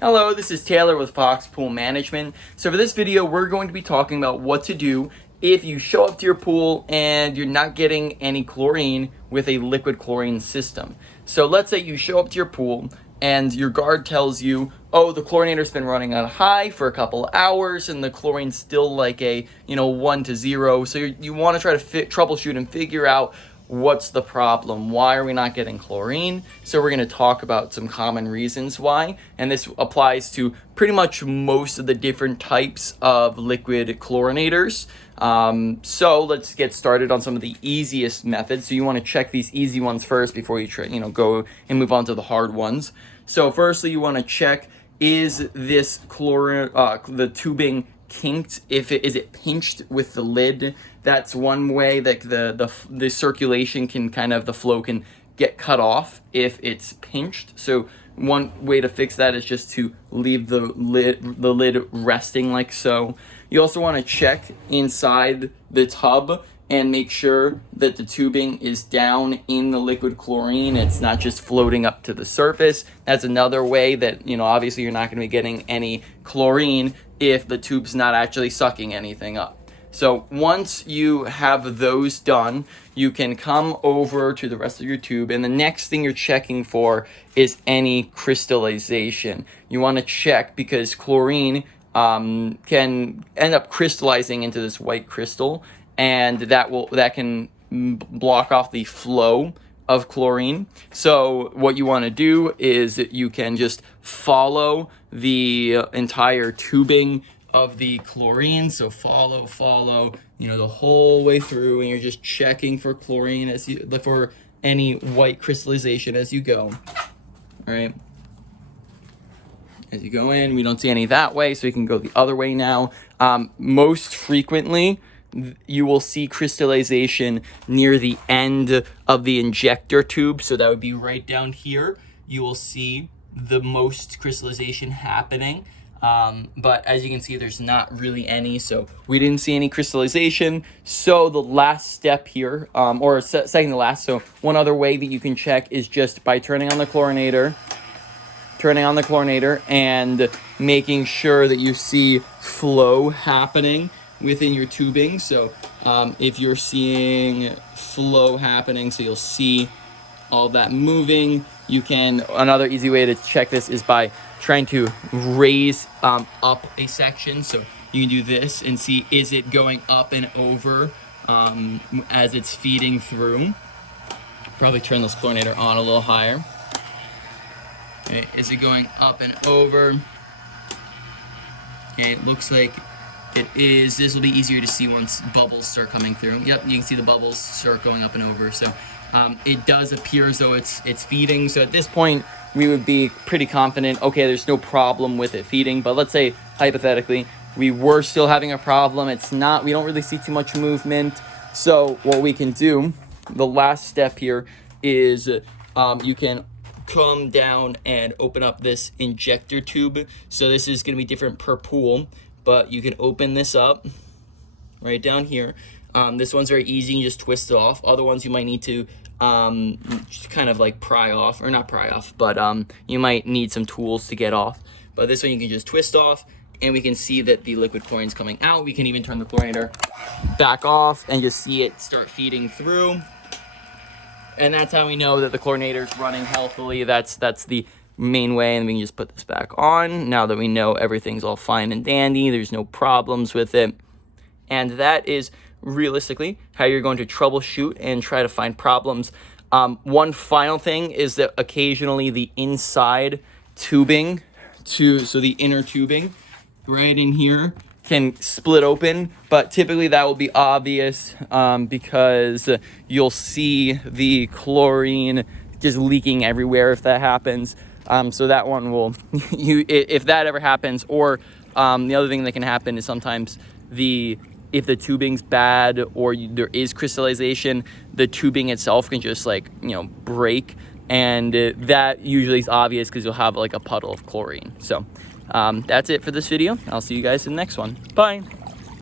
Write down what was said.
Hello, this is Taylor with Fox Pool Management. So for this video, we're going to be talking about what to do if you show up to your pool and you're not getting any chlorine with a liquid chlorine system. So let's say you show up to your pool and your guard tells you, oh, the chlorinator's been running on high for a couple hours and the chlorine's still like a 1 to 0. So you want to try to troubleshoot and figure out what's the problem. Why are we not getting chlorine? So we're going to talk about some common reasons why, and this applies to pretty much most of the different types of liquid chlorinators. So let's get started on some of the easiest methods. So you want to check these easy ones first before you go and move on to the hard ones. So firstly, you want to check, is this the tubing kinked? Is it pinched with the lid? That's one way that the circulation can the flow can get cut off if it's pinched. So one way to fix that is just to leave the lid resting like so. You also want to check inside the tub and make sure that the tubing is down in the liquid chlorine. It's not just floating up to the surface. That's another way that, obviously you're not going to be getting any chlorine if the tube's not actually sucking anything up. So once you have those done, you can come over to the rest of your tube, and the next thing you're checking for is any crystallization. You want to check because chlorine can end up crystallizing into this white crystal, and that can block off the flow of chlorine. So what you want to do is you can just follow the entire tubing of the chlorine. So follow, the whole way through, and you're just checking for chlorine for any white crystallization as you go. All right. As you go in, we don't see any that way, so you can go the other way now. Most frequently, you will see crystallization near the end of the injector tube. So that would be right down here. You will see the most crystallization happening. But as you can see, there's not really any. So we didn't see any crystallization. So the last step here, or second to last. So one other way that you can check is just by turning on the chlorinator and making sure that you see flow happening within your tubing. So if you're seeing flow happening, so you'll see all that moving, another easy way to check this is by trying to raise up a section. So you can do this and see, is it going up and over as it's feeding through? Probably turn this chlorinator on a little higher. Okay, is it going up and over? Okay, it looks like it is. This will be easier to see once bubbles start coming through. Yep, you can see the bubbles start going up and over. So it does appear as though it's feeding. So at this point, we would be pretty confident, okay, there's no problem with it feeding. But let's say, hypothetically, we were still having a problem. It's not, we don't really see too much movement. So what we can do, the last step here is you can come down and open up this injector tube. So this is going to be different per pool, but you can open this up right down here. This one's very easy. You just twist it off. Other ones you might need to just kind of like pry off, or not pry off, but you might need some tools to get off. But this one you can just twist off, and we can see that the liquid chlorine is coming out. We can even turn the chlorinator back off and just see it start feeding through. And that's how we know that the chlorinator is running healthily. That's the main way. And we can just put this back on now that we know everything's all fine and dandy. There's no problems with it. And that is realistically how you're going to troubleshoot and try to find problems. One final thing is that occasionally the inside tubing, so the inner tubing right in here, can split open, but typically that will be obvious because you'll see the chlorine just leaking everywhere if that happens. So that one will, if that ever happens, or the other thing that can happen is sometimes if the tubing's bad or there is crystallization, the tubing itself can just break, and that usually is obvious because you'll have like a puddle of chlorine. So that's it for this video. I'll see you guys in the next one. Bye.